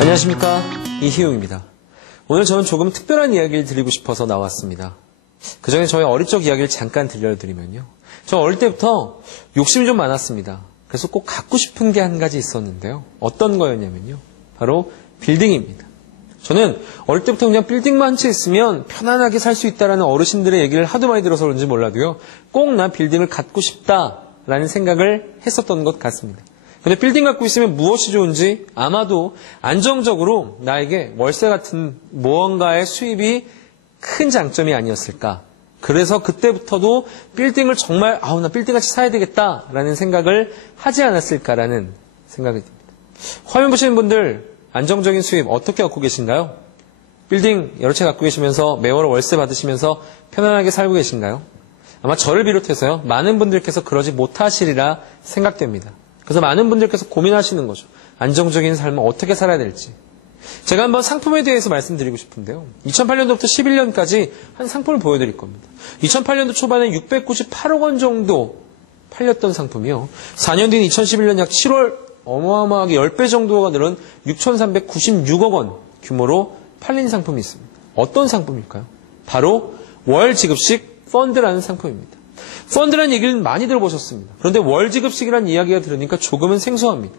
안녕하십니까, 이희용입니다. 오늘 저는 조금 특별한 이야기를 드리고 싶어서 나왔습니다. 그 전에 저의 어릴 적 이야기를 잠깐 들려드리면요. 저 어릴 때부터 욕심이 좀 많았습니다. 그래서 꼭 갖고 싶은 게 한 가지 있었는데요. 어떤 거였냐면요. 바로 빌딩입니다. 저는 어릴 때부터 그냥 빌딩만 한 채 있으면 편안하게 살 수 있다는 어르신들의 얘기를 하도 많이 들어서 그런지 몰라도요. 꼭 난 빌딩을 갖고 싶다라는 생각을 했었던 것 같습니다. 근데 빌딩 갖고 있으면 무엇이 좋은지 아마도 안정적으로 나에게 월세 같은 무언가의 수입이 큰 장점이 아니었을까. 그래서 그때부터도 빌딩을 정말 나 빌딩같이 사야 되겠다라는 생각을 하지 않았을까라는 생각이 듭니다. 화면 보시는 분들 안정적인 수입 어떻게 갖고 계신가요? 빌딩 여러 채 갖고 계시면서 매월 월세 받으시면서 편안하게 살고 계신가요? 아마 저를 비롯해서요. 많은 분들께서 그러지 못하시리라 생각됩니다. 그래서 많은 분들께서 고민하시는 거죠. 안정적인 삶을 어떻게 살아야 될지. 제가 한번 상품에 대해서 말씀드리고 싶은데요. 2008년도부터 11년까지 한 상품을 보여드릴 겁니다. 2008년도 초반에 698억 원 정도 팔렸던 상품이요. 4년 뒤인 2011년 약 7월 어마어마하게 10배 정도가 늘은 6,396억 원 규모로 팔린 상품이 있습니다. 어떤 상품일까요? 바로 월 지급식 펀드라는 상품입니다. 펀드라는 얘기를 많이 들어보셨습니다. 그런데 월 지급식이라는 이야기가 들으니까 조금은 생소합니다.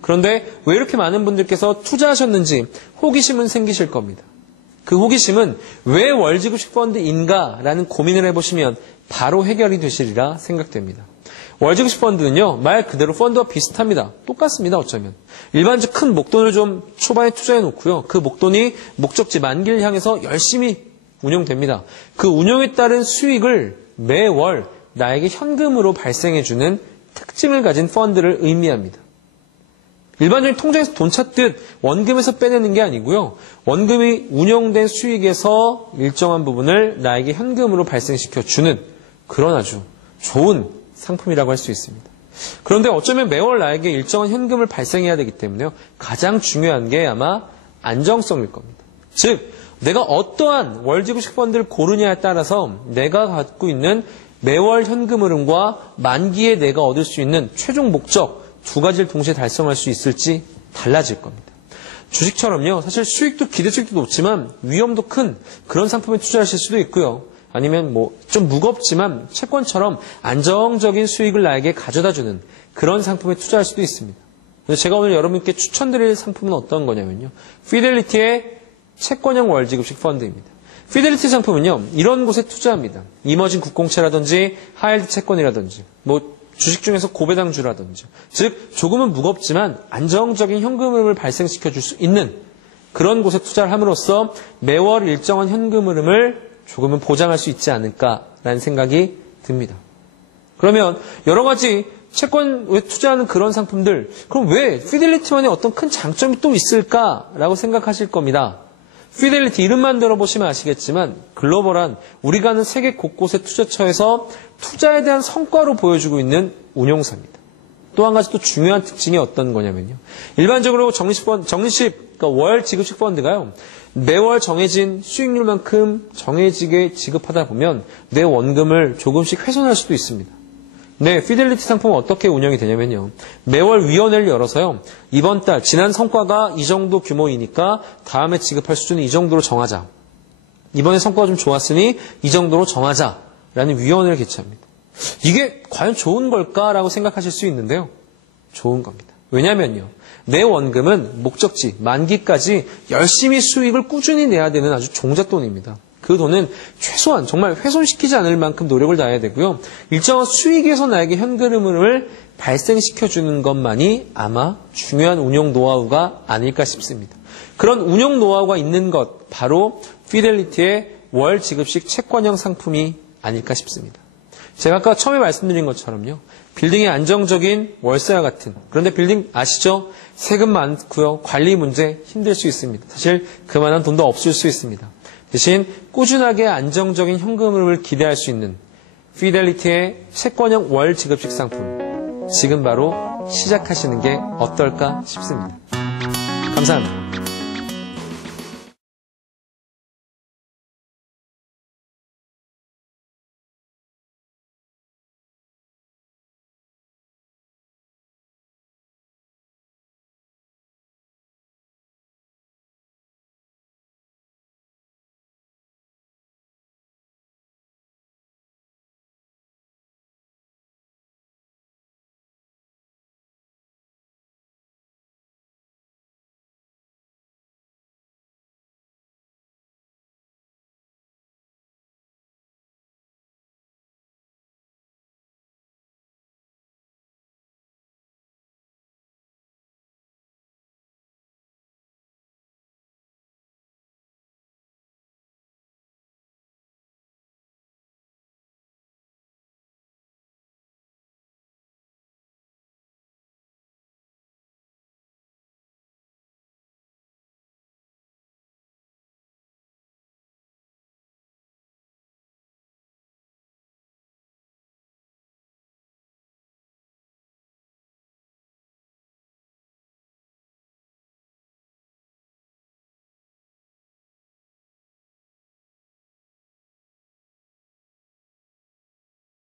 그런데 왜 이렇게 많은 분들께서 투자하셨는지 호기심은 생기실 겁니다. 그 호기심은 왜 월 지급식 펀드인가라는 고민을 해보시면 바로 해결이 되시리라 생각됩니다. 월 지급식 펀드는요, 말 그대로 펀드와 비슷합니다. 똑같습니다, 어쩌면. 일반적 큰 목돈을 좀 초반에 투자해 놓고요. 그 목돈이 목적지 만기를 향해서 열심히 운용됩니다. 그 운용에 따른 수익을 매월 나에게 현금으로 발생해주는 특징을 가진 펀드를 의미합니다. 일반적인 통장에서 돈 찾듯 원금에서 빼내는 게 아니고요. 원금이 운용된 수익에서 일정한 부분을 나에게 현금으로 발생시켜주는 그런 아주 좋은 상품이라고 할 수 있습니다. 그런데 어쩌면 매월 나에게 일정한 현금을 발생해야 되기 때문에요. 가장 중요한 게 아마 안정성일 겁니다. 즉, 내가 어떠한 월지급식 펀드를 고르냐에 따라서 내가 갖고 있는 매월 현금 흐름과 만기에 내가 얻을 수 있는 최종 목적 두 가지를 동시에 달성할 수 있을지 달라질 겁니다. 주식처럼요. 사실 수익도 기대수익도 높지만 위험도 큰 그런 상품에 투자하실 수도 있고요. 아니면 좀 무겁지만 채권처럼 안정적인 수익을 나에게 가져다주는 그런 상품에 투자할 수도 있습니다. 그래서 제가 오늘 여러분께 추천드릴 상품은 어떤 거냐면요. 피델리티의 채권형 월지급식 펀드입니다. 피델리티 상품은요. 이런 곳에 투자합니다. 이머징 국공채라든지 하이힐드 채권이라든지 주식 중에서 고배당주라든지 즉 조금은 무겁지만 안정적인 현금 흐름을 발생시켜줄 수 있는 그런 곳에 투자를 함으로써 매월 일정한 현금 흐름을 조금은 보장할 수 있지 않을까라는 생각이 듭니다. 그러면 여러 가지 채권에 투자하는 그런 상품들 그럼 왜 피델리티만의 어떤 큰 장점이 또 있을까라고 생각하실 겁니다. 피델리티 이름만 들어보시면 아시겠지만 글로벌한 우리가 아는 세계 곳곳의 투자처에서 투자에 대한 성과로 보여주고 있는 운용사입니다. 또 한 가지 또 중요한 특징이 어떤 거냐면요. 일반적으로 그러니까 월 지급식 펀드가요. 매월 정해진 수익률만큼 정해지게 지급하다 보면 내 원금을 조금씩 훼손할 수도 있습니다. 네, 피델리티 상품은 어떻게 운영이 되냐면요. 매월 위원회를 열어서요. 이번 달 지난 성과가 이 정도 규모이니까 다음에 지급할 수준은 이 정도로 정하자. 이번에 성과가 좀 좋았으니 이 정도로 정하자라는 위원회를 개최합니다. 이게 과연 좋은 걸까라고 생각하실 수 있는데요. 좋은 겁니다. 왜냐면요. 내 원금은 목적지 만기까지 열심히 수익을 꾸준히 내야 되는 아주 종잣돈입니다. 그 돈은 최소한 정말 훼손시키지 않을 만큼 노력을 다해야 되고요. 일정한 수익에서 나에게 현금흐름을 발생시켜주는 것만이 아마 중요한 운용 노하우가 아닐까 싶습니다. 그런 운용 노하우가 있는 것 바로 피델리티의 월 지급식 채권형 상품이 아닐까 싶습니다. 제가 아까 처음에 말씀드린 것처럼요. 빌딩의 안정적인 월세와 같은 그런데 빌딩 아시죠? 세금 많고요. 관리 문제 힘들 수 있습니다. 사실 그만한 돈도 없을 수 있습니다. 대신 꾸준하게 안정적인 현금흐름을 기대할 수 있는 피델리티의 채권형 월 지급식 상품 지금 바로 시작하시는 게 어떨까 싶습니다. 감사합니다.